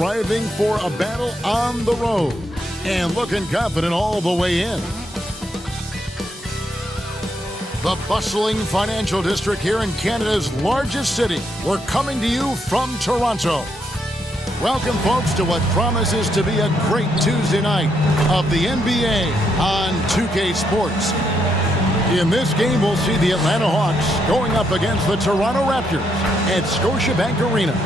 arriving for a battle on the road and looking confident all the way in. The bustling financial district here in Canada's largest city. We're coming to you from Toronto. Welcome, folks, to what promises to be a great Tuesday night of the NBA on 2K Sports. In this game, we'll see the Atlanta Hawks going up against the Toronto Raptors at Scotiabank Arena.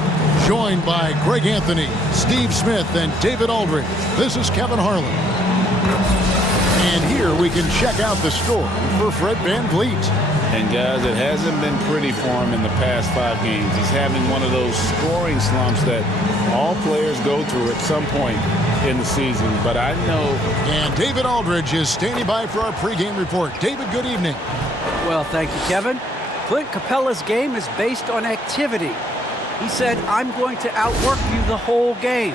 Joined by Greg Anthony, Steve Smith, and David Aldridge. This is Kevin Harlan. And here we can check out the score for Fred VanVleet. And guys, it hasn't been pretty for him in the past 5 games. He's having one of those scoring slumps that all players go through at some point in the season. But I know. And David Aldridge is standing by for our pregame report. David, good evening. Well, thank you, Kevin. Clint Capella's game is based on activity. He said, I'm going to outwork you the whole game.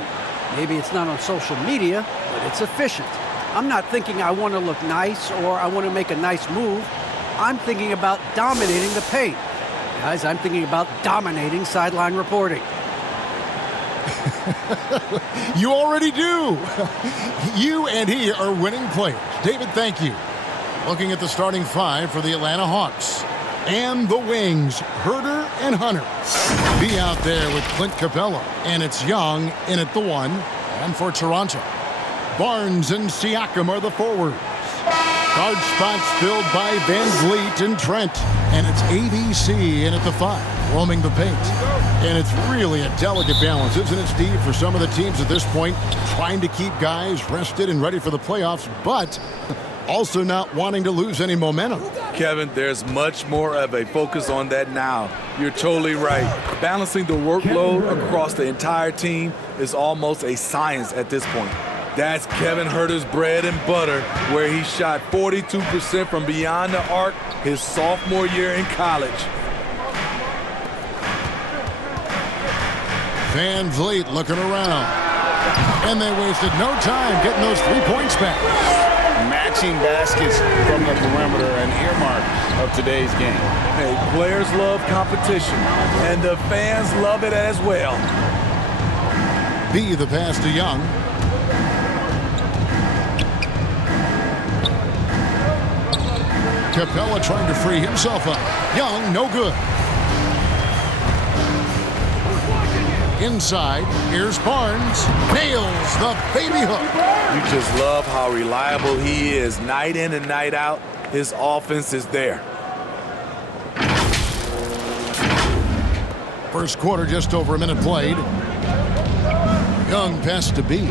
Maybe it's not on social media, but it's efficient. I'm not thinking I want to look nice or I want to make a nice move. I'm thinking about dominating the paint. Guys, I'm thinking about dominating sideline reporting. You already do. You and he are winning players. David, thank you. Looking at the starting 5 for the Atlanta Hawks. And the wings, Herter and Hunter. Be out there with Clint Capella. And it's Young in at the 1. And for Toronto, Barnes and Siakam are the forwards. Guard spots filled by VanVleet and Trent. And it's ABC in at the 5, roaming the paint. And it's really a delicate balance, isn't it, Steve, for some of the teams at this point, trying to keep guys rested and ready for the playoffs, but also not wanting to lose any momentum. Kevin, there's much more of a focus on that now. You're totally right. Balancing the workload across the entire team is almost a science at this point. That's Kevin Huerter's bread and butter, where he shot 42% from beyond the arc his sophomore year in college. VanVleet looking around. And they wasted no time getting those 3 points back. Matching baskets from the perimeter, an earmark of today's game. Hey, players love competition, and the fans love it as well. B, the pass to Young. Capella trying to free himself up. Young, no good. Inside, here's Barnes. Nails the baby hook. You just love how reliable he is night in and night out. His offense is there. First quarter, just over a minute played. Young pass to B.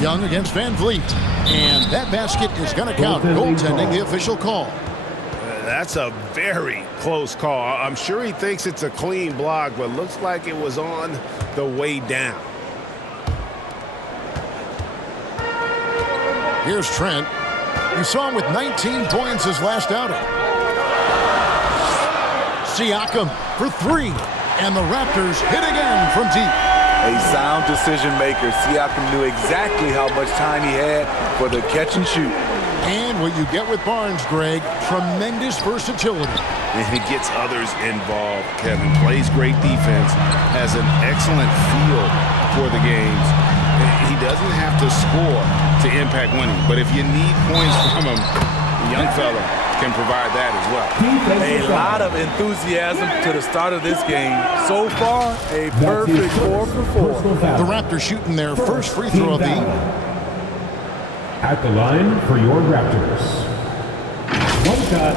Young against VanVleet. And that basket is going to count. Goaltending, the official call. That's a very close call. I'm sure he thinks it's a clean block, but looks like it was on the way down. Here's Trent. We saw him with 19 points his last outing. Siakam for 3. And the Raptors hit again from deep. A sound decision maker. Siakam knew exactly how much time he had for the catch and shoot. And what you get with Barnes, Greg, tremendous versatility. And he gets others involved. Kevin plays great defense, has an excellent feel for the games. He doesn't have to score to impact winning, but if you need points from him, the young fella can provide that as well. A lot of enthusiasm to the start of this game. So far, a perfect 4 for 4. The Raptors shooting their first free throw of the evening. At the line for your Raptors. One shot.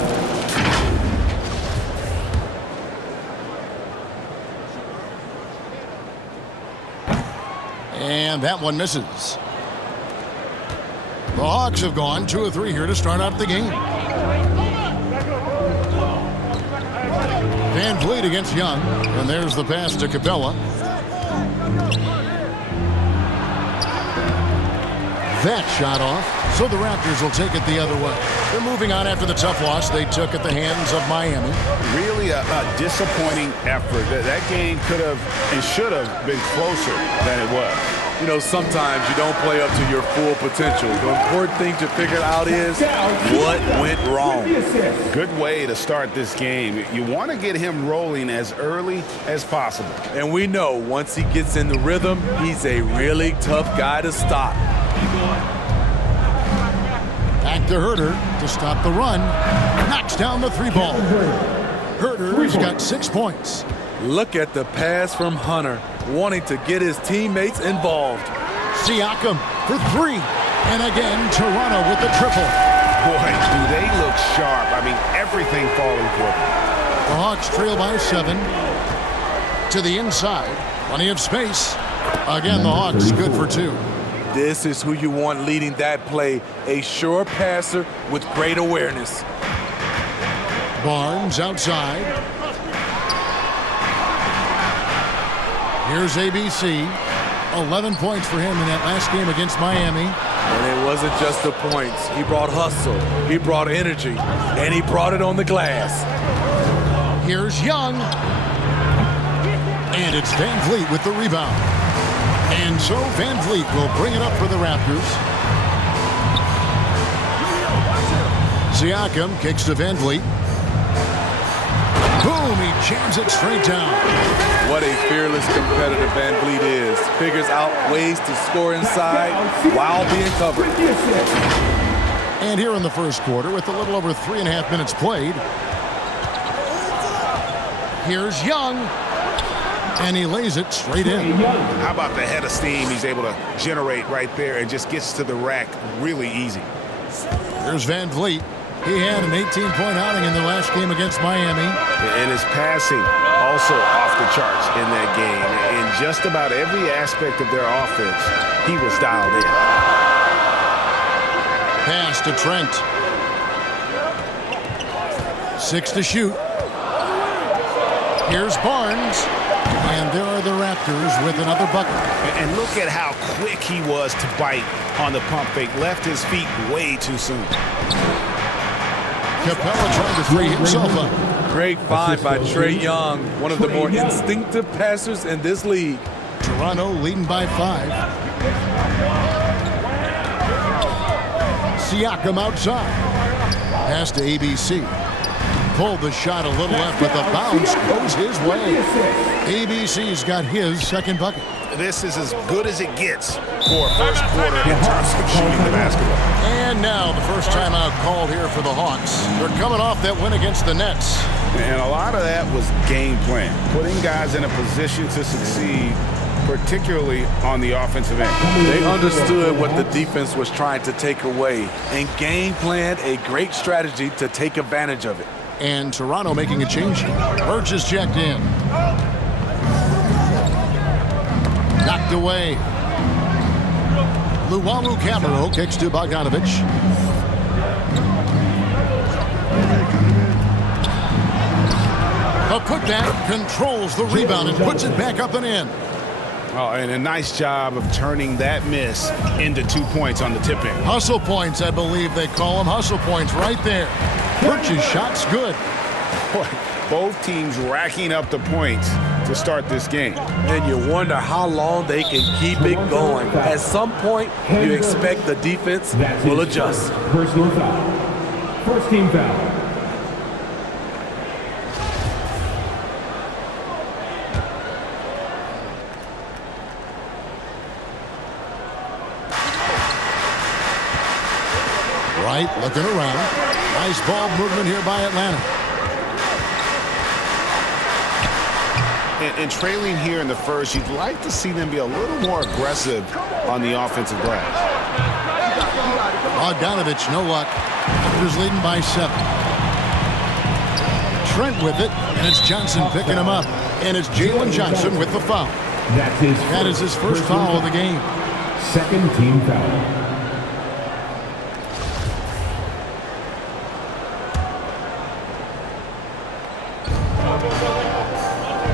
And that one misses. The Hawks have gone 2 of 3 here to start out the game. VanVleet against Young. And there's the pass to Capella. That shot off, so the Raptors will take it the other way. They're moving on after the tough loss they took at the hands of Miami. Really a disappointing effort. That game could have and should have been closer than it was. You know, sometimes you don't play up to your full potential. The important thing to figure out is what went wrong. Good way to start this game. You want to get him rolling as early as possible. And we know once he gets in the rhythm, he's a really tough guy to stop. Back to Herder to stop the run. Knocks down the 3 ball. Herder's got 6 points. Look at the pass from Hunter, wanting to get his teammates involved. Siakam for 3. And again, Toronto with the triple. Boy, do they look sharp. I mean, everything falling for them. The Hawks trail by 7. To the inside. Plenty of space. Again, the Hawks good for 2. This is who you want leading that play. A sure passer with great awareness. Barnes outside. Here's ABC. 11 points for him in that last game against Miami. And it wasn't just the points. He brought hustle, he brought energy, and he brought it on the glass. Here's Young. And it's Van Vliet with the rebound. And so Van Vliet will bring it up for the Raptors. Siakam kicks to Van Vliet. Boom, he jams it straight down. What a fearless competitor Van Vliet is. Figures out ways to score inside while being covered. And here in the first quarter, with a little over 3.5 minutes played, here's Young. And he lays it straight in. How about the head of steam he's able to generate right there and just gets to the rack really easy. Here's Van Vliet. He had an 18-point outing in the last game against Miami. And his passing also off the charts in that game. In just about every aspect of their offense, he was dialed in. Pass to Trent. 6 to shoot. Here's Barnes. And there are the Raptors with another bucket. And look at how quick he was to bite on the pump fake. Left his feet way too soon. Capella trying to free himself up. Great find by Trae Young, one of the more instinctive passers in this league. Toronto leading by 5. Siakam outside. Pass to ABC. Pulled the shot a little left, but the bounce goes his way. ABC's got his second bucket. This is as good as it gets for first quarter in terms of shooting the basketball. And now the first timeout called here for the Hawks. They're coming off that win against the Nets. And a lot of that was game plan, putting guys in a position to succeed, particularly on the offensive end. They understood what the defense was trying to take away and game planned a great strategy to take advantage of it. And Toronto making a change. Birch is checked in. Knocked away. Luwawu Camero kicks to Bogdanovich. A putback controls the rebound and puts it back up and in. Oh, and a nice job of turning that miss into 2 points on the tip-in. Hustle points, I believe they call them. Hustle points right there. Birch's shot's good. Boy, both teams racking up the points to start this game. And you wonder how long they can keep it going. At some point, you expect the defense will adjust. Personal foul. First team foul. Right, looking around. Nice ball movement here by Atlanta. And trailing here in the first, you'd like to see them be a little more aggressive on the offensive glass. Bogdanovich, no luck. Raptors leading by 7. Trent with it, and it's Johnson picking him up. And it's Jalen Johnson with the foul. That is his first foul of the game. Second team foul.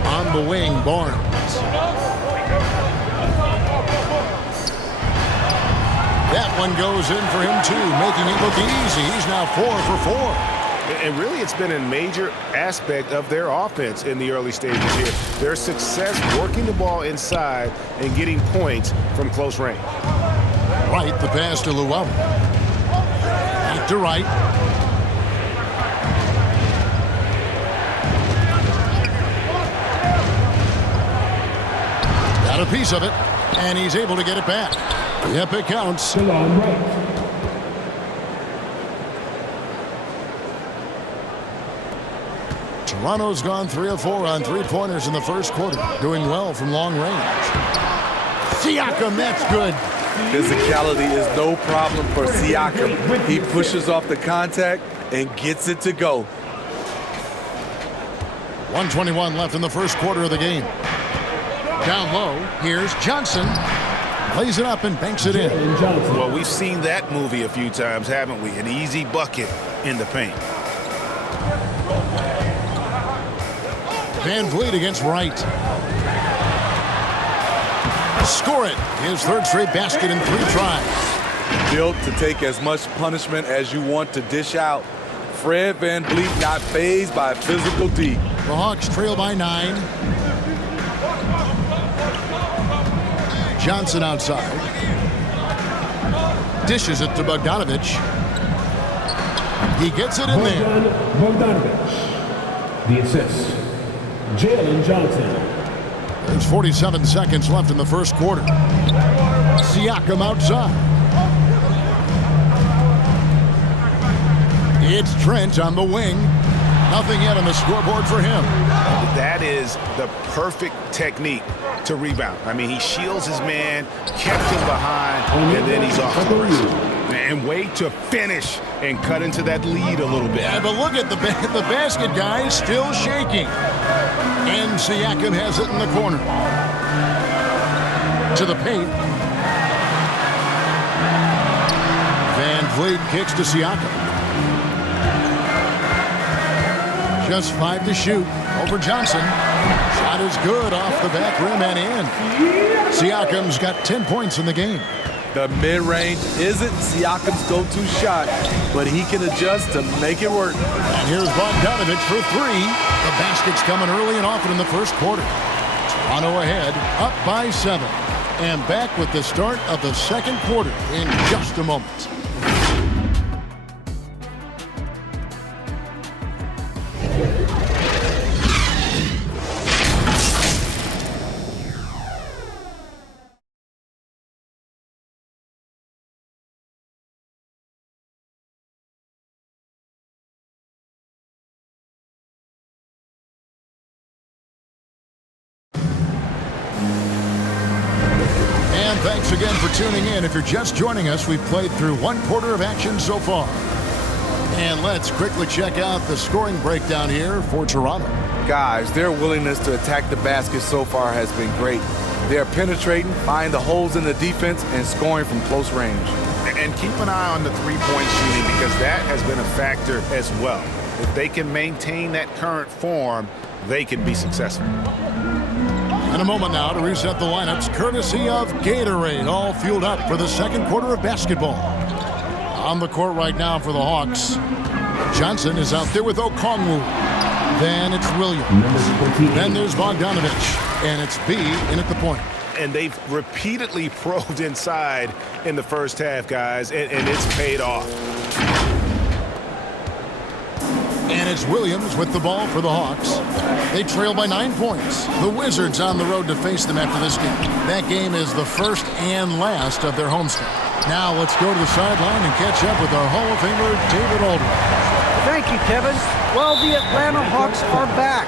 On the wing, Barnes. That one goes in for him too, making it look easy. He's now 4 for 4. And really, it's been a major aspect of their offense in the early stages here. Their success working the ball inside and getting points from close range. Right, the pass to Llewellyn. Back to right. Got a piece of it, and he's able to get it back. Yep, it counts. DeLon Wright. Toronto's gone 3 of 4 on three-pointers in the first quarter, doing well from long range. Siakam, that's good. Physicality is no problem for Siakam. He pushes off the contact and gets it to go. 1:21 left in the first quarter of the game. Down low, here's Johnson. Lays it up and banks it in. Well, we've seen that movie a few times, haven't we? An easy bucket in the paint. Van Vliet against Wright. Score it. His third straight basket in 3 tries. Built to take as much punishment as you want to dish out. Fred Van Vliet not fazed by physical D. The Hawks trail by 9. Johnson outside. Dishes it to Bogdanovich. He gets it in there. Bogdanovich. The assist. Jalen Johnson. There's 47 seconds left in the first quarter. Siakam outside. It's Trent on the wing. Nothing yet on the scoreboard for him. That is the perfect technique to rebound. I mean, he shields his man, kept him behind, and then he's off to the races. And way to finish and cut into that lead a little bit. Yeah, but look at the basket, guys, still shaking. And Siakam has it in the corner. To the paint. Van Vliet kicks to Siakam. Just 5 to shoot over Johnson. Shot is good off the back rim and in. Siakam's got 10 points in the game. The mid-range isn't Siakam's go-to shot, but he can adjust to make it work. And here's Bogdanovich for 3. The basket's coming early and often in the first quarter. Toronto ahead, up by 7. And back with the start of the second quarter in just a moment. Thanks again for tuning in. If you're just joining us, we've played through 1 quarter of action so far. And let's quickly check out the scoring breakdown here for Toronto. Guys, their willingness to attack the basket so far has been great. They're penetrating, finding the holes in the defense, and scoring from close range. And keep an eye on the three-point shooting because that has been a factor as well. If they can maintain that current form, they can be successful. In a moment now to reset the lineups, courtesy of Gatorade, all fueled up for the second quarter of basketball. On the court right now for the Hawks, Johnson is out there with Okongwu. Then it's Williams. Then there's Bogdanovich, and it's B in at the point. And they've repeatedly probed inside in the first half, guys, and it's paid off. And it's Williams with the ball for the Hawks. They trail by 9 points. The Wizards on the road to face them after this game. That game is the first and last of their homestand. Now let's go to the sideline and catch up with our Hall of Famer, David Aldridge. Thank you, Kevin. Well, the Atlanta Hawks are back.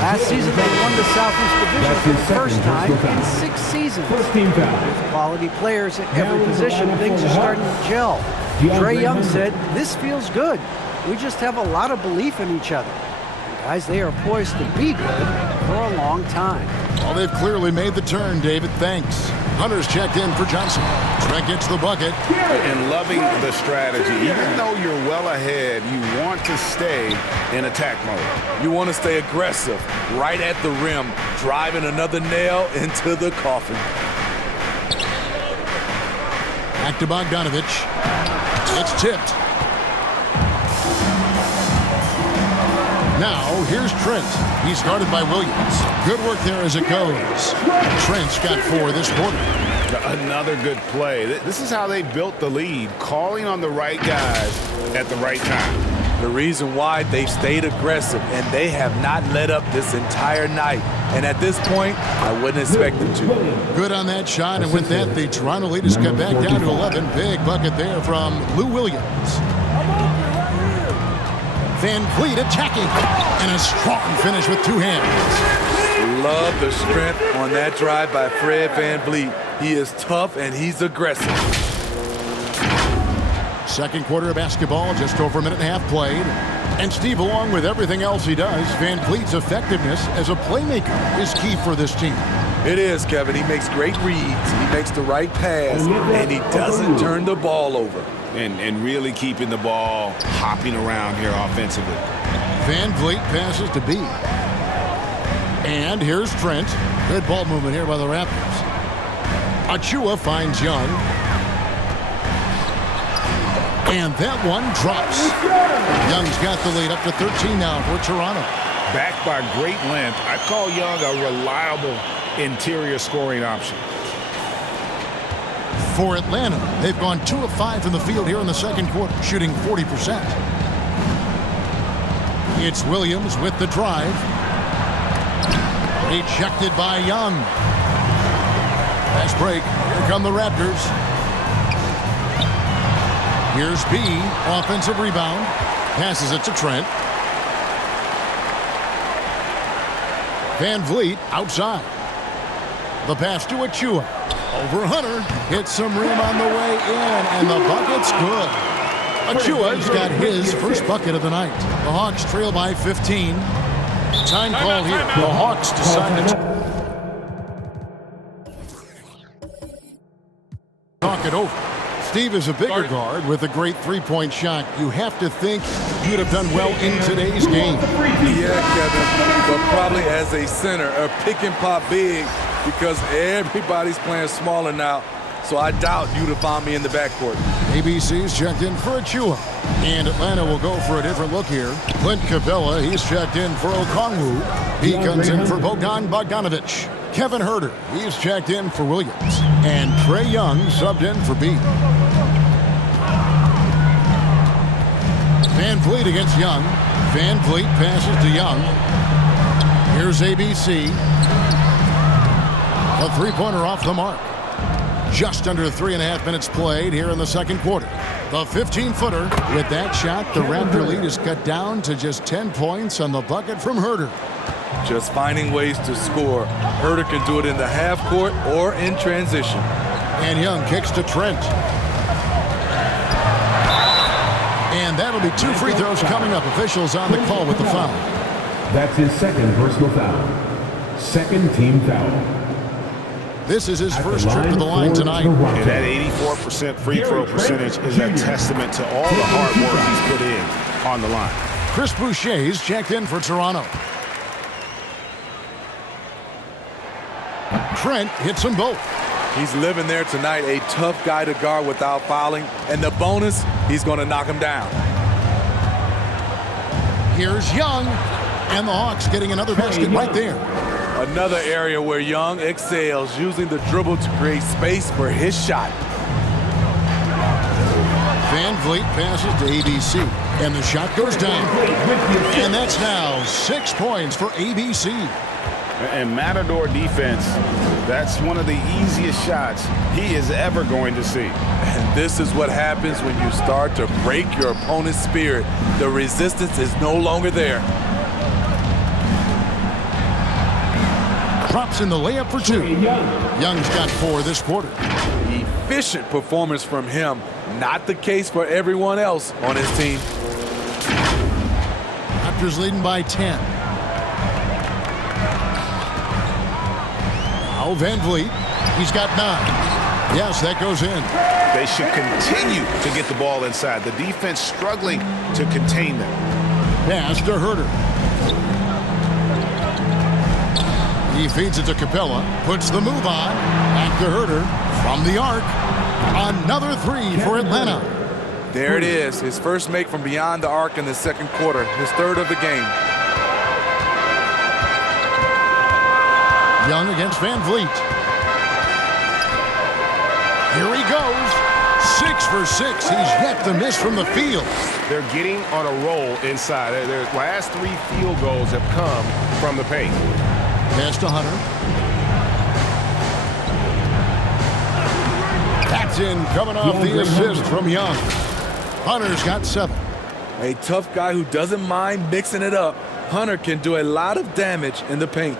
Last season, they won the Southeast Division for the first time in 6 seasons. With quality players at every position, things are starting to gel. Trae Young said, "This feels good. We just have a lot of belief in each other." And guys, they are poised to be good for a long time. Well, they've clearly made the turn, David. Thanks. Hunter's checked in for Johnson. Trent gets the bucket. And loving the strategy. Even though you're well ahead, you want to stay in attack mode. You want to stay aggressive, right at the rim, driving another nail into the coffin. Back to Bogdanovich. It's tipped. Now, here's Trent. He's guarded by Williams. Good work there as it goes. Trent's got 4 this quarter. Another good play. This is how they built the lead, calling on the right guys at the right time. The reason why they've stayed aggressive, and they have not let up this entire night. And at this point, I wouldn't expect them to. Good on that shot, and with that, the Toronto lead is cut back down to 11. Big bucket there from Lou Williams. Van Vliet attacking, and a strong finish with 2 hands. Love the strength on that drive by Fred Van Vliet. He is tough, and he's aggressive. Second quarter of basketball, just over a minute and a half played. And Steve, along with everything else he does, Van Vliet's effectiveness as a playmaker is key for this team. It is, Kevin. He makes great reads. He makes the right pass, and he doesn't turn the ball over. And really keeping the ball hopping around here offensively. Van Vliet passes to B. And here's Trent. Good ball movement here by the Raptors. Achua finds Young. And that one drops. Young's got the lead up to 13 now for Toronto. Backed by great length, I call Young a reliable interior scoring option. For Atlanta, they've gone 2 of 5 from the field here in the second quarter, shooting 40%. It's Williams with the drive. Rejected by Young. Fast break. Here come the Raptors. Here's B, offensive rebound. Passes it to Trent. Van Vliet outside. The pass to Achua. Over Hunter. Hits some rim on the way in, and the bucket's good. Achua's got his first bucket of the night. The Hawks trail by 15. Time call here. The Hawks decide to talk it over. Steve is a bigger guard with a great three-point shot. You have to think you'd have done well in today's game. Yeah, Kevin, but probably as a center, a pick and pop big, because everybody's playing smaller now. So I doubt you'd have found me in the backcourt. ABC's checked in for Achua. And Atlanta will go for a different look here. Clint Capella, he's checked in for Okongwu. He comes in for Bogdan Bogdanovic. Kevin Huerter, he's checked in for Williams. And Trae Young subbed in for B. Van Vliet against Young. Van Vliet passes to Young. Here's ABC. A three-pointer off the mark. Just under 3.5 minutes played here in the second quarter. The 15-footer. With that shot, the Raptor lead is cut down to just 10 points on the bucket from Huerter. Just finding ways to score. Huerter can do it in the half court or in transition. And Young kicks to Trent. And that'll be 2 free throws coming up. Officials on the call with the foul. That's his second personal foul. Second team foul. This is his first trip to the line tonight. And that 84% free throw percentage is a testament to all the hard work he's put in on the line. Chris Boucher's checked in for Toronto. Trent hits them both. He's living there tonight, a tough guy to guard without fouling. And the bonus, he's going to knock him down. Here's Young. And the Hawks getting another basket right there. Another area where Young excels, using the dribble to create space for his shot. Van Vliet passes to ABC. And the shot goes down. And that's now 6 points for ABC. And Matador defense, that's one of the easiest shots he is ever going to see. And this is what happens when you start to break your opponent's spirit. The resistance is no longer there. Drops in the layup for 2. Young's got 4 this quarter. Efficient performance from him. Not the case for everyone else on his team. Raptors leading by 10. Now Van Vliet. He's got 9. Yes, that goes in. They should continue to get the ball inside. The defense struggling to contain them. Pass to Huerter. He feeds it to Capella. Puts the move on. Back to Huerter. From the arc. Another 3 for Atlanta. There it is. His first make from beyond the arc in the second quarter. His third of the game. Young against Van Vliet. Here he goes. 6 for 6. He's yet to miss from the field. They're getting on a roll inside. Their last 3 field goals have come from the paint. Pass to Hunter. That's in, coming off the assist from Young. Hunter's got 7. A tough guy who doesn't mind mixing it up. Hunter can do a lot of damage in the paint.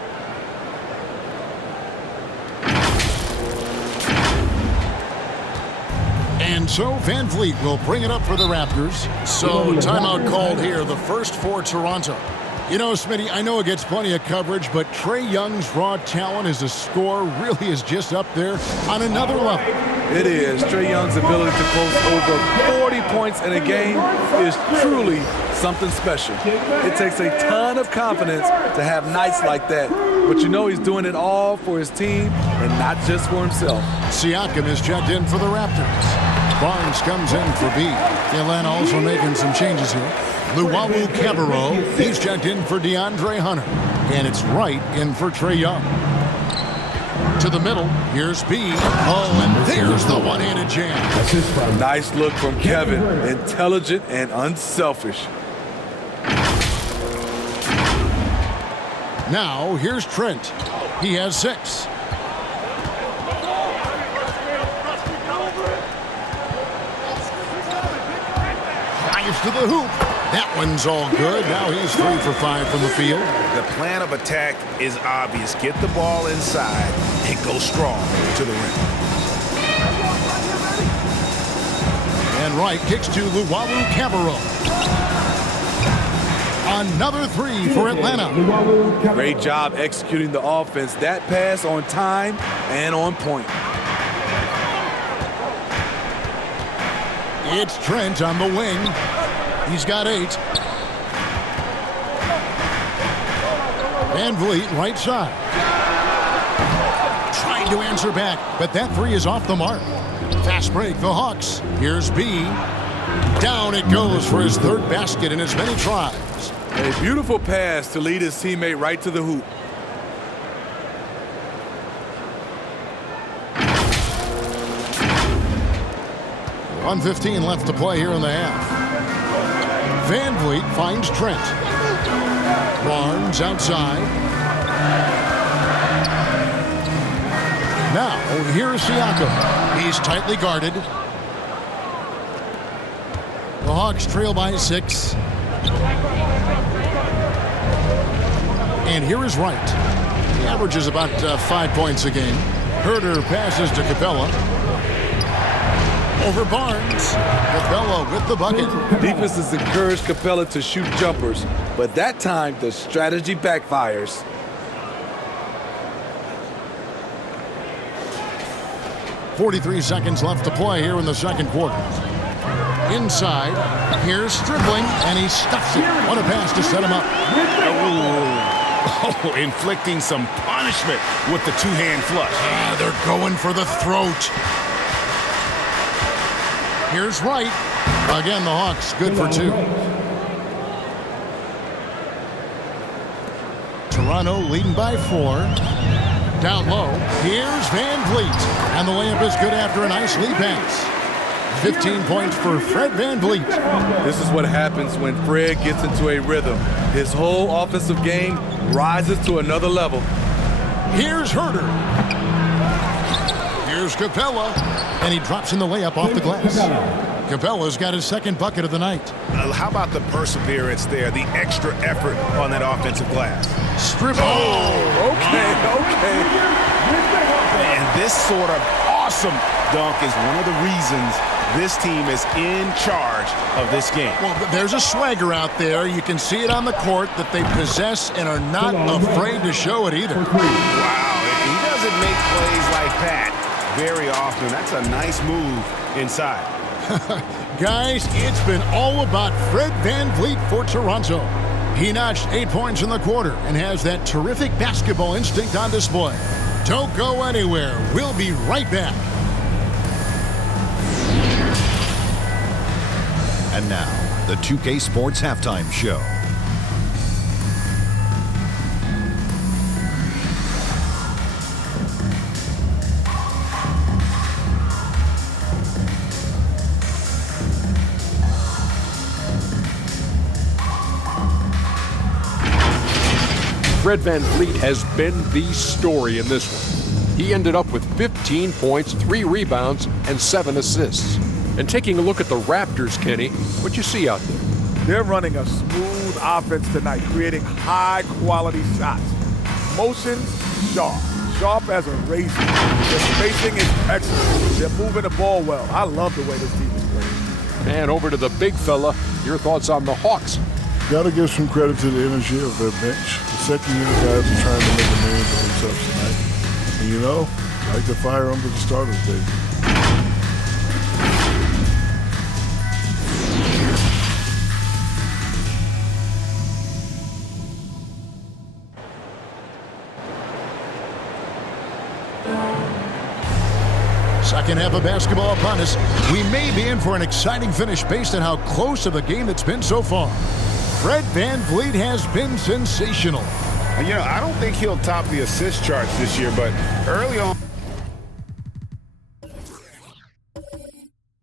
And so Van Vliet will bring it up for the Raptors. So timeout called here, the first for Toronto. You know, Smitty, I know it gets plenty of coverage, but Trae Young's raw talent as a scorer really is just up there on another level. It is. Trae Young's ability to post over 40 points in a game is truly something special. It takes a ton of confidence to have nights like that. But you know he's doing it all for his team and not just for himself. Siakam is checked in for the Raptors. Barnes comes in for B. Atlanta also making some changes here. Luwawu Cabarro, he's checked in for DeAndre Hunter. And it's Wright in for Trae Young. To the middle, here's B. Oh, and there's the one-handed jam. Nice look from Kevin. Intelligent and unselfish. Now, here's Trent. He has 6. Drives to the hoop. That one's all good. Now he's 3 for 5 from the field. The plan of attack is obvious. Get the ball inside and go strong to the rim. And Wright kicks to Luwawu Cabarro. Another 3 for Atlanta. Great job executing the offense. That pass on time and on point. It's Trent on the wing. He's got 8. Van Vliet, right side. Trying to answer back, but that 3 is off the mark. Fast break, the Hawks. Here's B. Down it goes for his 3rd basket in as many tries. A beautiful pass to lead his teammate right to the hoop. .115 left to play here in the half. Van Vliet finds Trent. Barnes outside. Now, here's Siakam. He's tightly guarded. The Hawks trail by 6. And here is Wright. He averages about 5 points a game. Herder passes to Capella. Over Barnes. Capella with the bucket. Defenses encourage Capella to shoot jumpers, but that time the strategy backfires. .43 seconds left to play here in the second quarter. Inside, here's Stribling, and he stuffs it. What a pass to set him up. Oh, inflicting some punishment with the 2-hand flush. Ah, they're going for the throat. Here's Wright. Again, the Hawks good for 2. Toronto leading by 4. Down low, here's Van Vliet. And the layup is good after a nice lead pass. 15 points for Fred Van Vliet. This is what happens when Fred gets into a rhythm. His whole offensive game rises to another level. Here's Herder. Here's Capella. And he drops in the layup off the glass. Capella's got his 2nd bucket of the night. How about the perseverance there, the extra effort on that offensive glass? Strip. Oh, okay. And this sort of awesome dunk is one of the reasons this team is in charge of this game. Well, there's a swagger out there. You can see it on the court that they possess and are not afraid to show it either. Wow, he doesn't make plays like that very often. That's a nice move inside. Guys, it's been all about Fred Van Vliet for Toronto. He notched 8 points in the quarter and has that terrific basketball instinct on display. Don't go anywhere. We'll be right back. And now, the 2K Sports Halftime Show. Fred VanVleet has been the story in this one. He ended up with 15 points, 3 rebounds, and 7 assists. And taking a look at the Raptors, Kenny, what you see out there? They're running a smooth offense tonight, creating high-quality shots. Motions, sharp. Sharp as a razor. The spacing is excellent. They're moving the ball well. I love the way this team is playing. And over to the big fella, your thoughts on the Hawks? Got to give some credit to the energy of their bench. The second-unit guys are trying to make a name for themselves tonight. And you know, I like to fire them to the starters, David. Second half of basketball upon us. We may be in for an exciting finish based on how close of a game it's been so far. Fred VanVleet has been sensational. You know, I don't think he'll top the assist charts this year, but early on,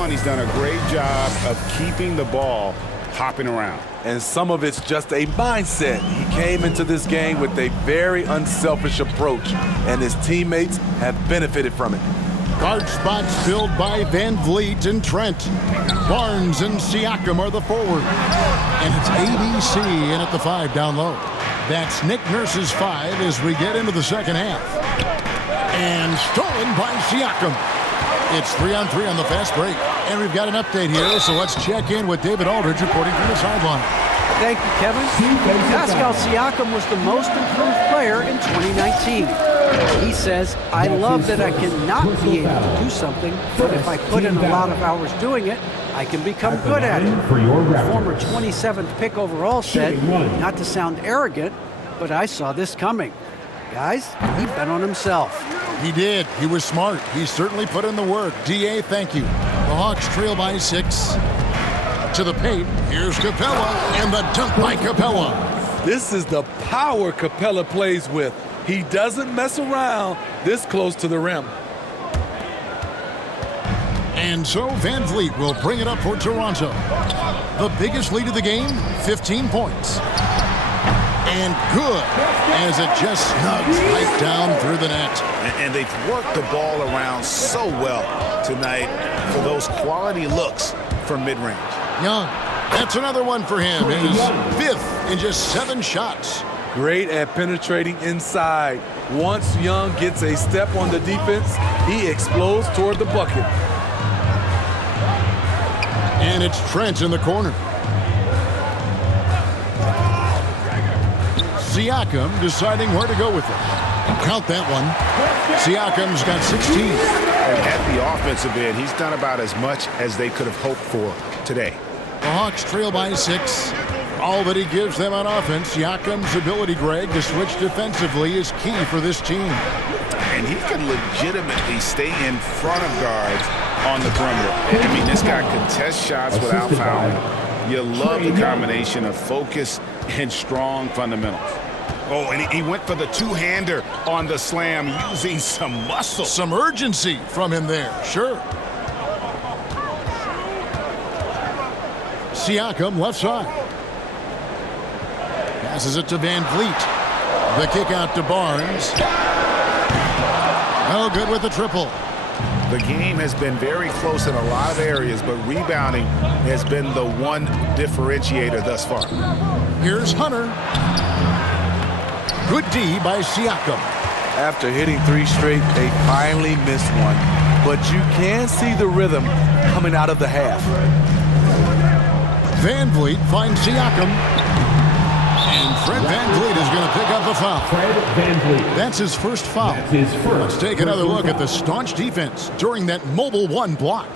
he's done a great job of keeping the ball hopping around. And some of it's just a mindset. He came into this game with a very unselfish approach, and his teammates have benefited from it. Guard spots filled by VanVleet and Trent. Barnes and Siakam are the forward. And it's ABC in at the 5 down low. That's Nick Nurse's 5 as we get into the second half. And stolen by Siakam. It's 3-on-3 on the fast break. And we've got an update here, so let's check in with David Aldridge reporting from the sideline. Thank you, Kevin. Pascal Siakam was the most improved player in 2019. He says, I love that I cannot be able to do something, but if I put in a lot of hours doing it, I can become good at it. The former 27th pick overall said, not to sound arrogant, but I saw this coming. Guys, he bet on himself. He did. He was smart. He certainly put in the work. D.A., thank you. The Hawks trail by 6. To the paint, here's Capella, and the dunk by Capella. This is the power Capella plays with. He doesn't mess around this close to the rim. And so VanVleet will bring it up for Toronto. The biggest lead of the game, 15 points. And good, as it just snugs right down through the net. And they've worked the ball around so well tonight for those quality looks from mid-range. Young, that's another one for him. His 5th in just 7 shots. Great at penetrating inside. Once Young gets a step on the defense, he explodes toward the bucket. And it's Trent in the corner. Siakam deciding where to go with it. Count that one. Siakam's got 16. And at the offensive end, he's done about as much as they could have hoped for today. The Hawks trail by 6. All that he gives them on offense, Siakam's ability, Greg, to switch defensively is key for this team. And he can legitimately stay in front of guards on the perimeter. I mean, this guy can test shots without fouling. You love the combination of focus and strong fundamentals. Oh, and he went for the two-hander on the slam using some muscle. Some urgency from him there, sure. Siakam left side. Passes it to VanVleet. The kick out to Barnes. Oh, good with the triple. The game has been very close in a lot of areas, but rebounding has been the one differentiator thus far. Here's Hunter. Good D by Siakam. After hitting 3 straight, they finally missed one. But you can see the rhythm coming out of the half. VanVleet finds Siakam. And Fred VanVleet is going to pick up the foul. Fred VanVleet. That's his first foul. Let's take another look at the staunch defense during that mobile 1 block.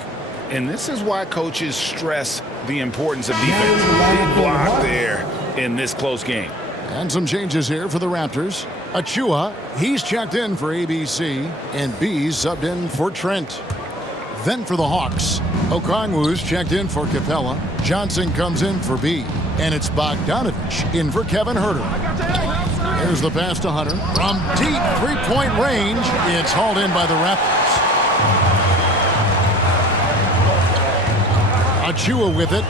And this is why coaches stress the importance of defense. Big block there in this close game. And some changes here for the Raptors. Achua, he's checked in for ABC, and B's subbed in for Trent. Then for the Hawks, Okongwu's checked in for Capella. Johnson comes in for B. And it's Bogdanovich in for Kevin Huerter. There's the pass to Hunter. From deep three-point range, it's hauled in by the Raptors. Achua with it.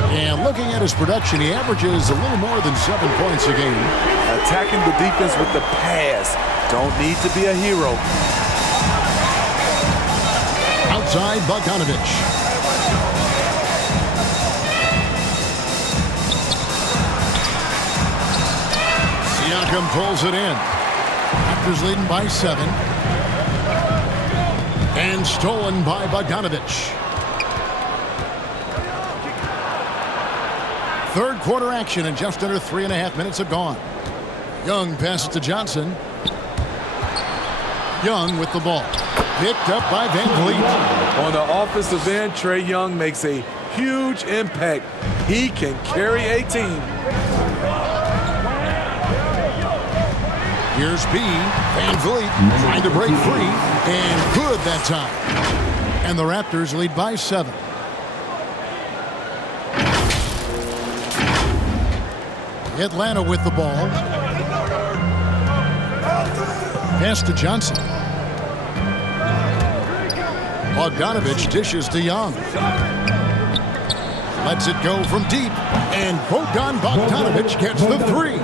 And looking at his production, he averages a little more than 7 points a game. Attacking the defense with the pass. Don't need to be a hero. Outside, Bogdanovich. Siakam pulls it in. Raptors leading by 7. And stolen by Bogdanovich. Third quarter action, and just under 3.5 minutes have gone. Young passes to Johnson. Young with the ball. Picked up by Van Vliet. On the offensive end, Trae Young makes a huge impact. He can carry a team. Here's B. Van Vliet trying to break free. And good that time. And the Raptors lead by 7. Atlanta with the ball. Pass to Johnson. Bogdanovich dishes to Young. Lets it go from deep. And Bogdan Bogdanovich gets the 3.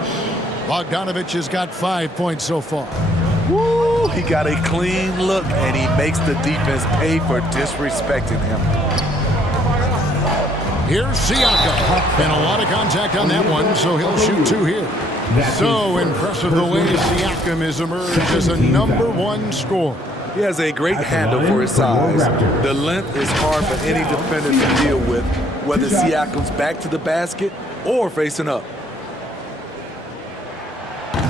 Bogdanovich has got 5 points so far. Woo! He got a clean look, and he makes the defense pay for disrespecting him. Here's Siakam. And a lot of contact on that one, so he'll shoot 2 here. So impressive the way Siakam has emerged as a #1 scorer. He has a great handle for his size. The length is hard for any defender to deal with, whether Siakam's back to the basket or facing up.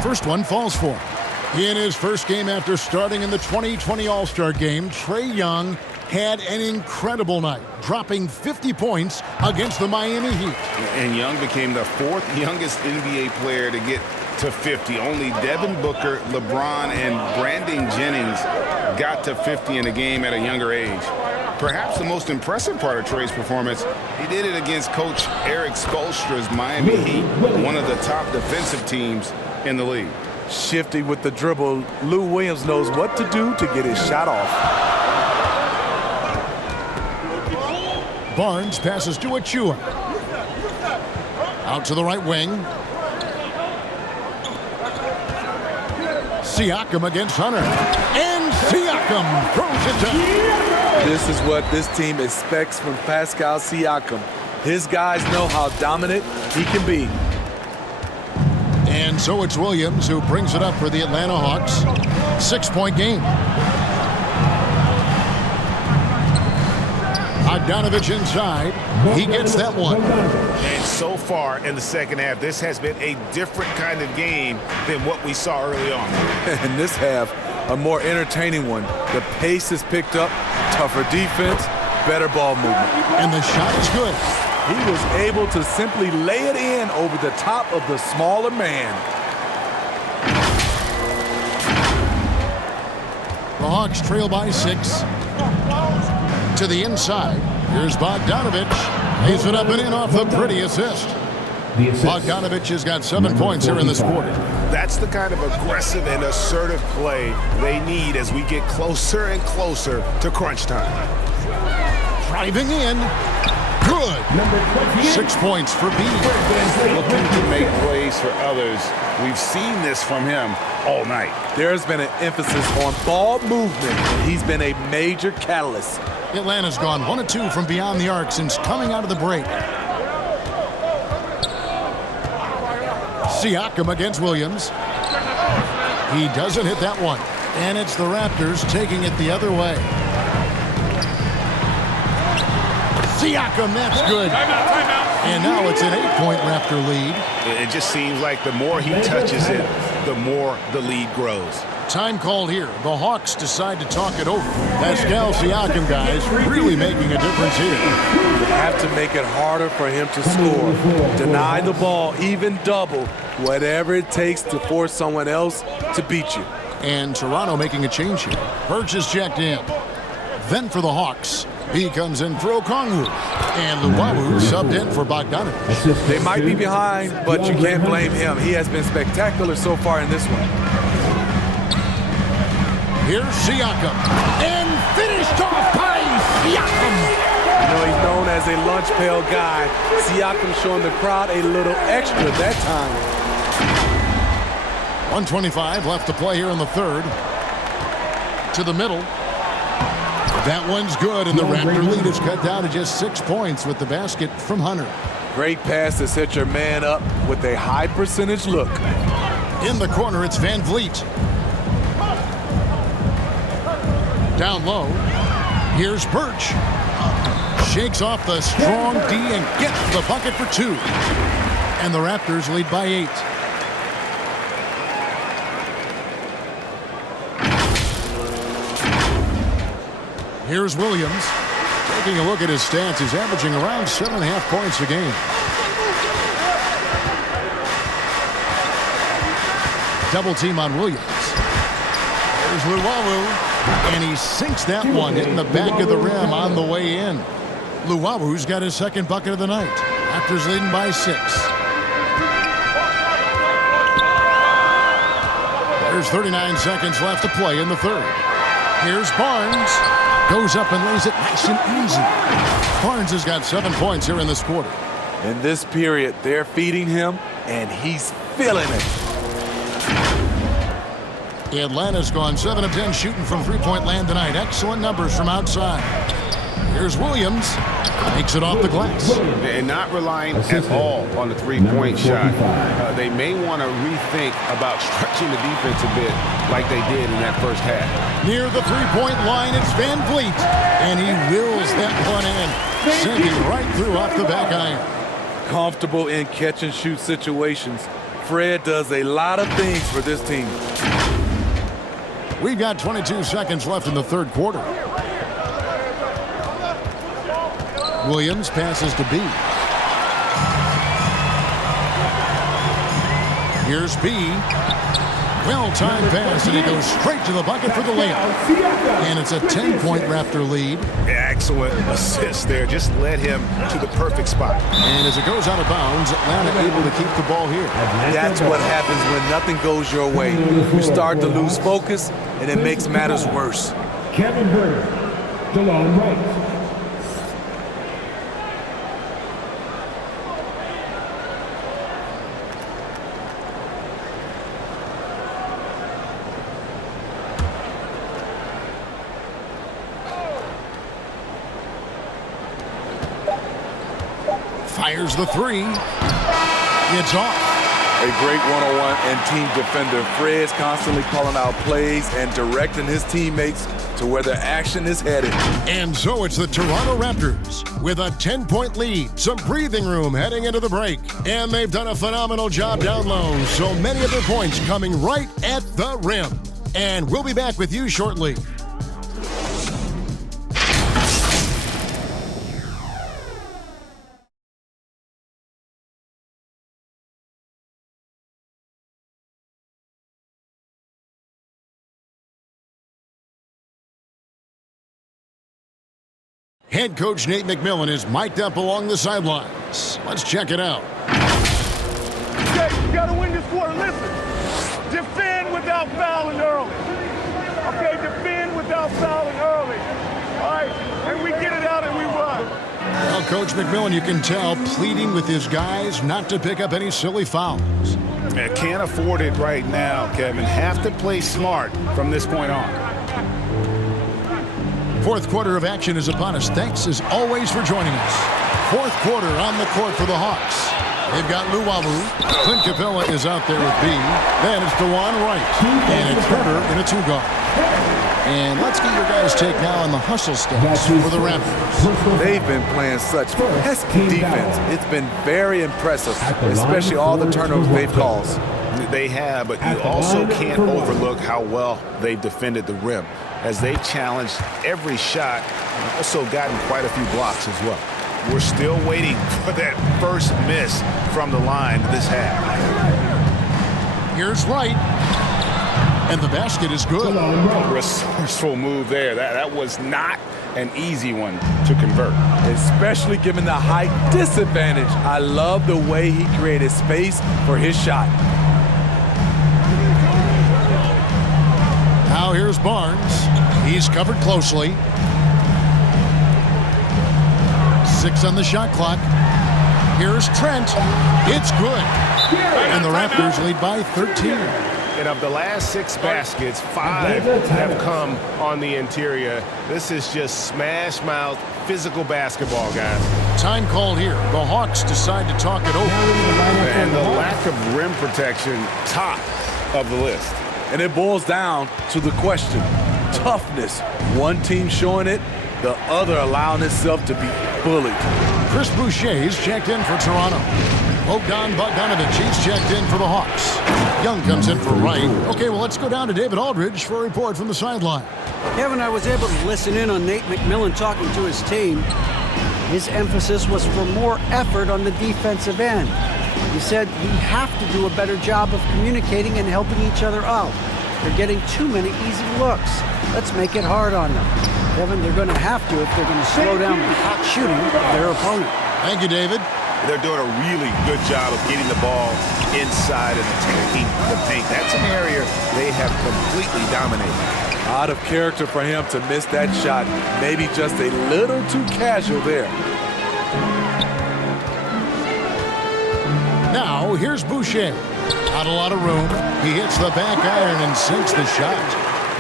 First one falls for him. In his first game after starting in the 2020 All-Star Game, Trae Young had an incredible night, dropping 50 points against the Miami Heat. And Young became the 4th youngest NBA player to get to 50. Only Devin Booker, LeBron, and Brandon Jennings got to 50 in a game at a younger age. Perhaps the most impressive part of Trae's performance, he did it against Coach Eric Spoelstra's Miami Heat, one of the top defensive teams in the league. Shifty with the dribble, Lou Williams knows what to do to get his shot off. Barnes passes to Achua. Out to the right wing. Siakam against Hunter. And Siakam throws it down. This is what this team expects from Pascal Siakam. His guys know how dominant he can be. And so it's Williams who brings it up for the Atlanta Hawks. 6-point game. Bogdanovich inside. He gets that one. And so far in the second half, this has been a different kind of game than what we saw early on. In this half, a more entertaining one. The pace is picked up, tougher defense, better ball movement. And the shot is good. He was able to simply lay it in over the top of the smaller man. The Hawks trail by 6. To the inside. Here's Bogdanovich. Lays it up and in off the pretty assist. Bogdanovich has got 7 points here in this quarter. That's the kind of aggressive and assertive play they need as we get closer and closer to crunch time. Driving in. Good. 6 points for B. Looking to make plays for others. We've seen this from him all night. There's been an emphasis on ball movement. He's been a major catalyst. Atlanta's gone 1 of 2 from beyond the arc since coming out of the break. Siakam against Williams. He doesn't hit that one. And it's the Raptors taking it the other way. Siakam, that's good. And now it's an 8-point Raptor lead. It just seems like the more he touches it, the more the lead grows. Time called here. The Hawks decide to talk it over. Pascal Siakam, guys, really making a difference here. You have to make it harder for him to score. Deny the ball, even double, whatever it takes to force someone else to beat you. And Toronto making a change here. Birch is checked in. Then for the Hawks, he comes in for Okongwu. And Luwawu subbed in for Bogdanovich. They might be behind, but you can't blame him. He has been spectacular so far in this one. Here's Siakam. And finished off by Siakam. You know, he's known as a lunch pail guy. Siakam showing the crowd a little extra that time. 1:25 left to play here in the third. To the middle. That one's good, and the Raptor lead is cut down to just 6 points with the basket from Hunter. Great pass to set your man up with a high percentage look. In the corner, it's Van Vliet. Down low. Here's Birch. Shakes off the strong D and gets the bucket for 2. And the Raptors lead by 8. Here's Williams. Taking a look at his stats, he's averaging around 7.5 points a game. Double team on Williams. There's Luwawu, and he sinks that one, hitting the back of the rim on the way in. Luwawu's got his second bucket of the night. Raptors leading by 6. There's 39 seconds left to play in the third. Here's Barnes. Goes up and lays it nice and easy. Barnes has got 7 points here in this quarter. In this period, they're feeding him, and he's feeling it. Atlanta's gone 7 of 10 shooting from three-point land tonight. Excellent numbers from outside. Here's Williams. Makes it off the glass. And not relying at all on the three-point shot. They may want to rethink about stretching the defense a bit like they did in that first half. Near the three-point line, it's Van Vliet. And he wills that one in. Sinking right through off the back iron. Comfortable in catch-and-shoot situations. Fred does a lot of things for this team. We've got 22 seconds left in the third quarter. Williams passes to B. Here's B. Well-timed pass, and he goes straight to the bucket for the layup. And it's a 10-point Raptor lead. Excellent assist there. Just led him to the perfect spot. And as it goes out of bounds, Atlanta able to keep the ball here. That's what happens when nothing goes your way. You start to lose focus, and it makes matters worse. Kevin Herter, Delon Wright. Fires the three. It's off. A great one-on-one and team defender. Fred's constantly calling out plays and directing his teammates to where the action is headed. And so it's the Toronto Raptors with a 10-point lead, some breathing room heading into the break. And they've done a phenomenal job down low, so many of their points coming right at the rim. And we'll be back with you shortly. Head coach Nate McMillan is mic'd up along the sidelines. Let's check it out. Okay, you gotta win this quarter. Listen, defend without fouling early. Okay, defend without fouling early. All right, and we get it out and we run. Well, Coach McMillan, you can tell, pleading with his guys not to pick up any silly fouls. Can't afford it right now, Kevin. Have to play smart from this point on. Fourth quarter of action is upon us. Thanks, as always, for joining us. Fourth quarter on the court for the Hawks. They've got Luwawu. Clint Capella is out there with B. Then it's DeJuan Wright. And it's Herter in a two-guard. And let's get your guys' take now on the hustle stats for the Raptors. They've been playing such pesky defense. It's been very impressive, especially all the turnovers they've caused. They have, but you also can't overlook how well they've defended the rim, as they've challenged every shot and also gotten quite a few blocks as well. We're still waiting for that first miss from the line this half. Here's Wright. And the basket is good. Resourceful move there. That was not an easy one to convert. Especially given the height disadvantage. I love the way he created space for his shot. Now here's Barnes. He's covered closely. 6 on the shot clock. Here's Trent. It's good. And the Raptors lead by 13. And of the last 6 baskets, 5 have come on the interior. This is just smash mouth physical basketball, guys. Time called here. The Hawks decide to talk it over. And the lack of rim protection, top of the list. And it boils down to the question. Toughness. One team showing it, the other allowing itself to be bullied. Chris Boucher's checked in for Toronto. Bogdanovich, he's checked in for the Hawks. Young comes in for Wright. Okay, well, let's go down to David Aldridge for a report from the sideline. Kevin, I was able to listen in on Nate McMillan talking to his team. His emphasis was for more effort on the defensive end. He said we have to do a better job of communicating and helping each other out. They're getting too many easy looks. Let's make it hard on them. Kevin, they're going to have to if they're going to slow down the hot shooting of their opponent. Thank you, David. They're doing a really good job of getting the ball inside and attacking the paint. That's an area they have completely dominated. Out of character for him to miss that shot. Maybe just a little too casual there. Now, here's Boucher. Not a lot of room. He hits the back iron and sinks the shot.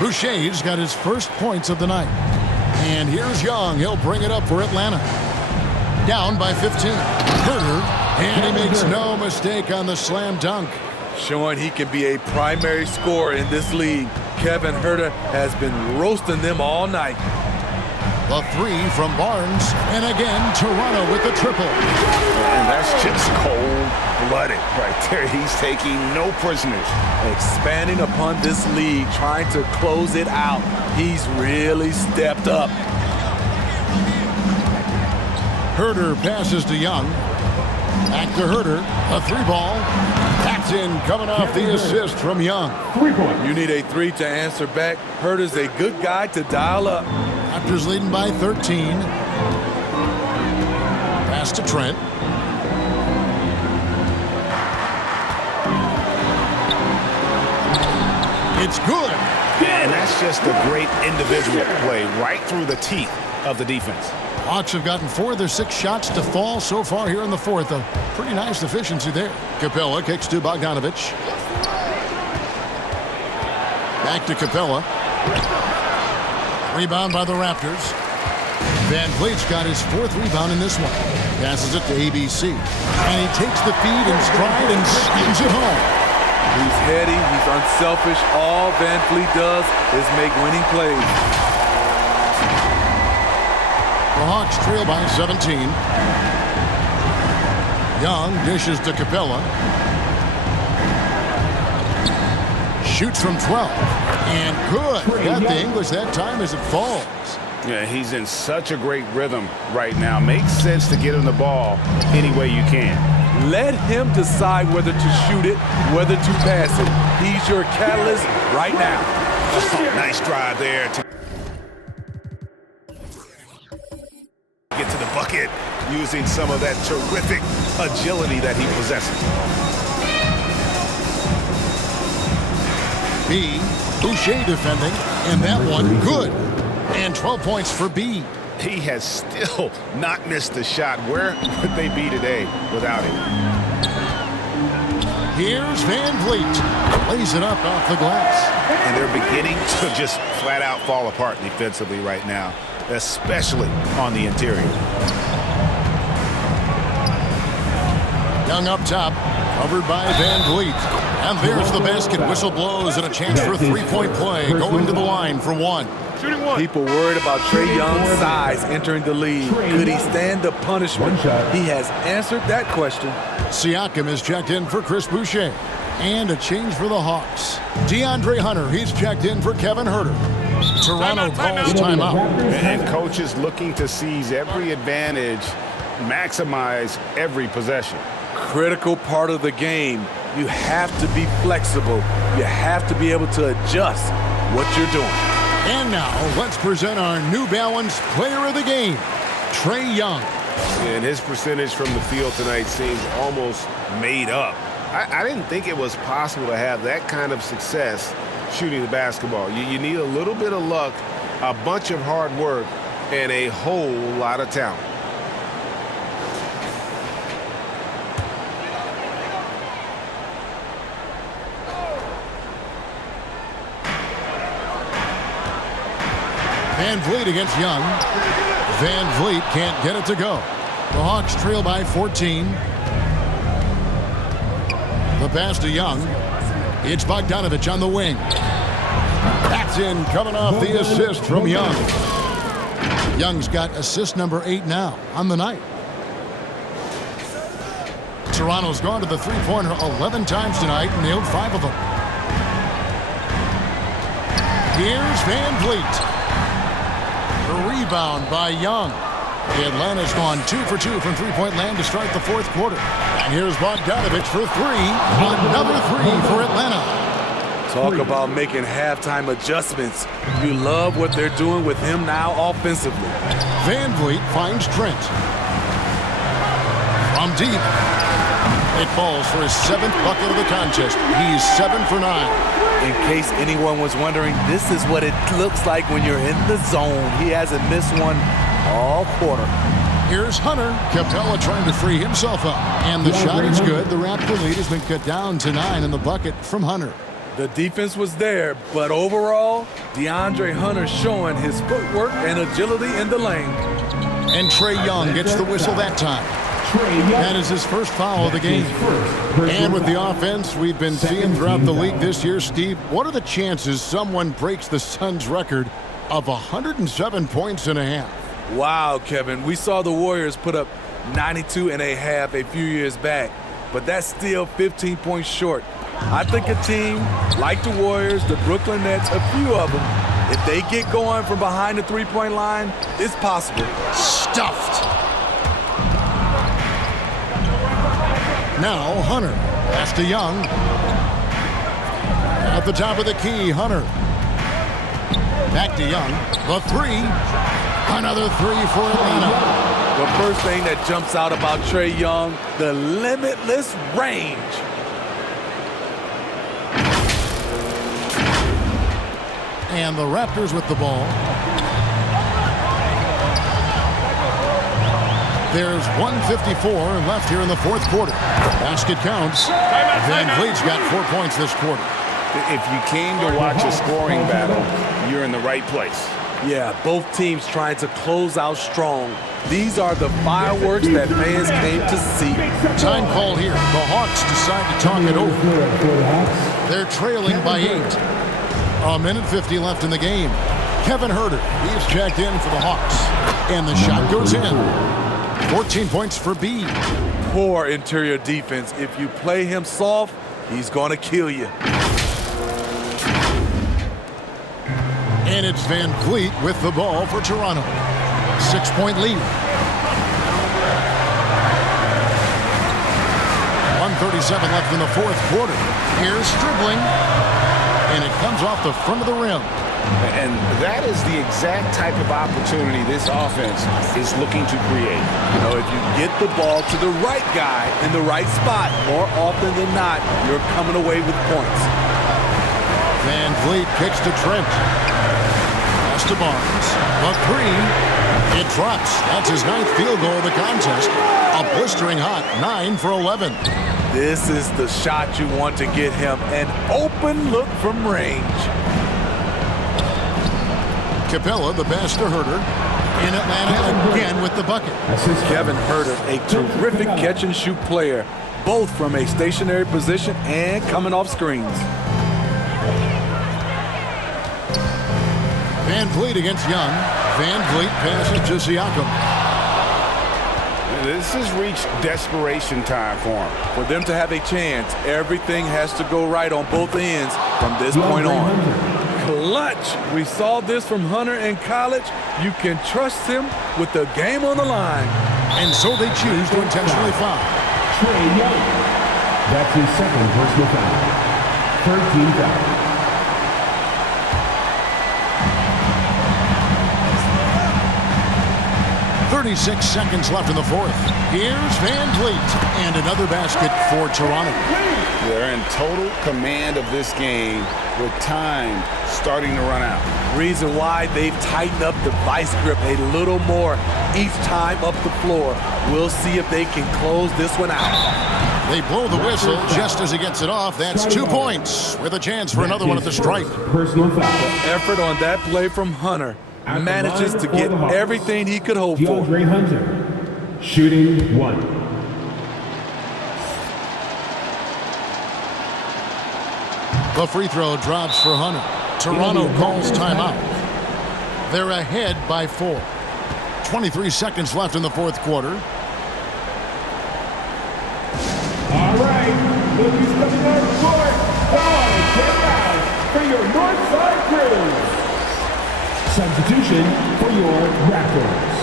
Boucher's got his first points of the night. And here's Young. He'll bring it up for Atlanta. Down by 15. Herder, and he makes no mistake on the slam dunk. Showing he can be a primary scorer in this league. Kevin Herder has been roasting them all night. The 3 from Barnes, and again Toronto with the triple. And that's just cold-blooded right there. He's taking no prisoners. Expanding upon this league, trying to close it out. He's really stepped up. Herder passes to Young. Back to Herder. A 3-ball. That's in, coming off the assist from Young. 3 points. You need a 3 to answer back. Herder's a good guy to dial up. Raptors leading by 13. Pass to Trent. It's good. And that's just a great individual play right through the teeth of the defense. Hawks have gotten 4 of their 6 shots to fall so far here in the 4th. A pretty nice efficiency there. Capella kicks to Bogdanovich. Back to Capella. Rebound by the Raptors. Van Vliet's got his 4th rebound in this one. Passes it to ABC. And he takes the feed in stride and slams it home. He's heady. He's unselfish. All Van Vliet does is make winning plays. The Hawks trail by 17. Young dishes to Capella. Shoots from 12. And good. Got the English that time as it falls. Yeah, he's in such a great rhythm right now. Makes sense to get him the ball any way you can. Let him decide whether to shoot it, whether to pass it. He's your catalyst right now. Oh, nice drive there. Get to the bucket using some of that terrific agility that he possesses. B. Boucher defending, and that one good. And 12 points for B. He has still not missed a shot. Where would they be today without him? Here's Van Vliet. Lays it up off the glass. And they're beginning to just flat out fall apart defensively right now, especially on the interior. Young up top, covered by Van Vliet. And there's the basket. Whistle blows and a chance for a 3-point play. Going to the line for 1. People worried about Trae Young's size entering the league. Could he stand the punishment? He has answered that question. Siakam is checked in for Chris Boucher. And a change for the Hawks. DeAndre Hunter, he's checked in for Kevin Herder. Toronto calls timeout. And coaches looking to seize every advantage, maximize every possession. Critical part of the game. You have to be flexible. You have to be able to adjust what you're doing. And now, let's present our New Balance Player of the Game, Trae Young. And his percentage from the field tonight seems almost made up. I didn't think it was possible to have that kind of success shooting the basketball. You need a little bit of luck, a bunch of hard work, and a whole lot of talent. Van Vliet against Young. Van Vliet can't get it to go. The Hawks trail by 14. The pass to Young. It's Bogdanovich on the wing. That's in, coming off the assist from Young. Young's got assist number 8 now on the night. Toronto's gone to the three-pointer 11 times tonight and nailed 5 of them. Here's Van Vliet. A rebound by Young. Atlanta's gone 2 for 2 from three-point land to start the fourth quarter. And here's Bogdanovich for 3. Another 3 for Atlanta. Talk about making halftime adjustments. You love what they're doing with him now offensively. Van Vliet finds Trent. From deep. It falls for his 7th bucket of the contest. He's 7 for 9. In case anyone was wondering, this is what it looks like when you're in the zone. He hasn't missed one all quarter. Here's Hunter. Capella trying to free himself up. And the shot is good. The Raptor lead has been cut down to 9 in the bucket from Hunter. The defense was there, but overall, DeAndre Hunter showing his footwork and agility in the lane. And Trae Young gets the whistle that time. That is his first foul of the game. And with the offense we've been seeing throughout the league this year, Steve, what are the chances someone breaks the Suns' record of 107 points and a half? Wow, Kevin. We saw the Warriors put up 92 and a half a few years back, but that's still 15 points short. I think a team like the Warriors, the Brooklyn Nets, a few of them, if they get going from behind the three-point line, it's possible. Stuffed. Now Hunter. Pass to Young. At the top of the key, Hunter. Back to Young. The 3. Another 3 for Atlanta. The first thing that jumps out about Trae Young, the limitless range. And the Raptors with the ball. There's 1:54 left here in the fourth quarter. Basket counts. Van Vliet's got 4 points this quarter. If you came to watch a scoring battle, you're in the right place. Yeah, both teams trying to close out strong. These are the fireworks that fans came to see. Time call here. The Hawks decide to talk it over. They're trailing by 8. A minute 50 left in the game. Kevin Huerter, he's checked in for the Hawks. And the shot goes in. 14 points for B. Poor interior defense. If you play him soft, he's going to kill you. And it's Van Vliet with the ball for Toronto. 6-point lead. 1:37 left in the fourth quarter. Here's dribbling. And it comes off the front of the rim. And that is the exact type of opportunity this offense is looking to create. You know, if you get the ball to the right guy in the right spot, more often than not, you're coming away with points. Van Vliet kicks to Trent. Pass to Barnes. A 3. It drops. That's his 9th field goal of the contest. A blistering hot 9 for 11. This is the shot you want to get him. An open look from range. Capella, the pass to Huerter. In Atlanta again with the bucket. Kevin Huerter, a terrific catch-and-shoot player, both from a stationary position and coming off screens. Van Vliet against Young. Van Vliet passes to Siakam. This has reached desperation time for him. For them to have a chance, everything has to go right on both ends from this point on. Clutch. We saw this from Hunter in college. You can trust him with the game on the line. And so they choose to intentionally foul. Trae Young. That's his second personal foul. 13 foul. 36 seconds left in the fourth. Here's Van Vliet. And another basket for Toronto. They're in total command of this game with time starting to run out. Reason why they've tightened up the vice grip a little more each time up the floor. We'll see if they can close this one out. They blow the whistle just as he gets it off. That's 2 points with a chance for another one at the stripe. Personal foul. The effort on that play from Hunter manages to get everything he could hope for. Hunter, shooting 1. The free throw drops for Hunter. Toronto calls timeout. They're ahead by 4. 23 seconds left in the fourth quarter. All right, look who's coming on the court. Come on, get out for your Northside crew. Substitution for your Raptors.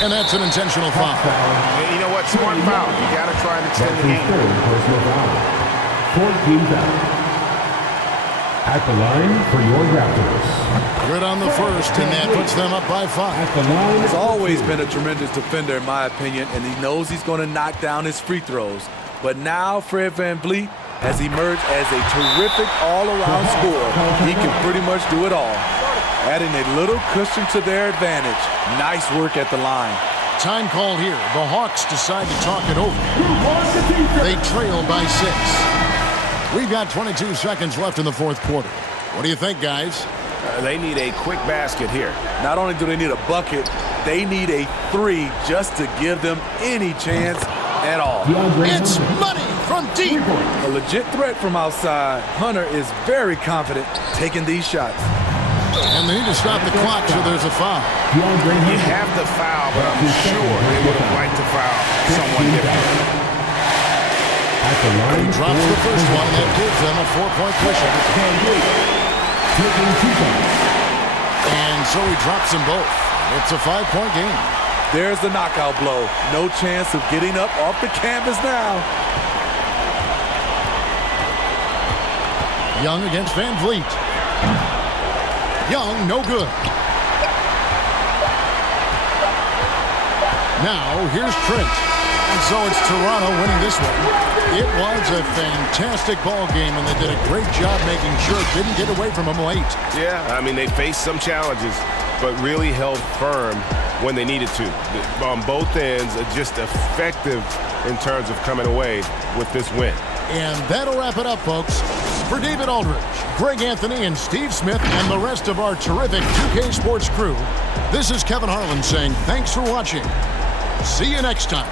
And that's an intentional foul. And you know what? Smart foul. You got to try and extend the game. Third personal foul. 14 foul. At the line for your Raptors. Good on the first, and that puts them up by 5. He's always been a tremendous defender, in my opinion, and he knows he's going to knock down his free throws. But now Fred VanVleet has emerged as a terrific all-around scorer. He can pretty much do it all, adding a little cushion to their advantage. Nice work at the line. Time call here. The Hawks decide to talk it over. They trail by 6. We've got 22 seconds left in the fourth quarter. What do you think, guys? They need a quick basket here. Not only do they need a bucket, they need a 3 just to give them any chance at all. It's money from deep. A legit threat from outside. Hunter is very confident taking these shots. And they need to stop the clock, so there's a foul. You have the foul, but I'm sure they would have liked to foul someone different. He drops the first one, and that gives them a 4-point cushion. And so he drops them both. It's a 5-point game. There's the knockout blow. No chance of getting up off the canvas now. Young against VanVleet. Young, no good. Now, here's Trent. And so it's Toronto winning this one. It was a fantastic ball game, and they did a great job making sure it didn't get away from them late. Yeah, I mean, they faced some challenges, but really held firm when they needed to. On both ends, just effective in terms of coming away with this win. And that'll wrap it up, folks. For David Aldridge, Greg Anthony, and Steve Smith, and the rest of our terrific 2K Sports crew, this is Kevin Harlan saying thanks for watching. See you next time.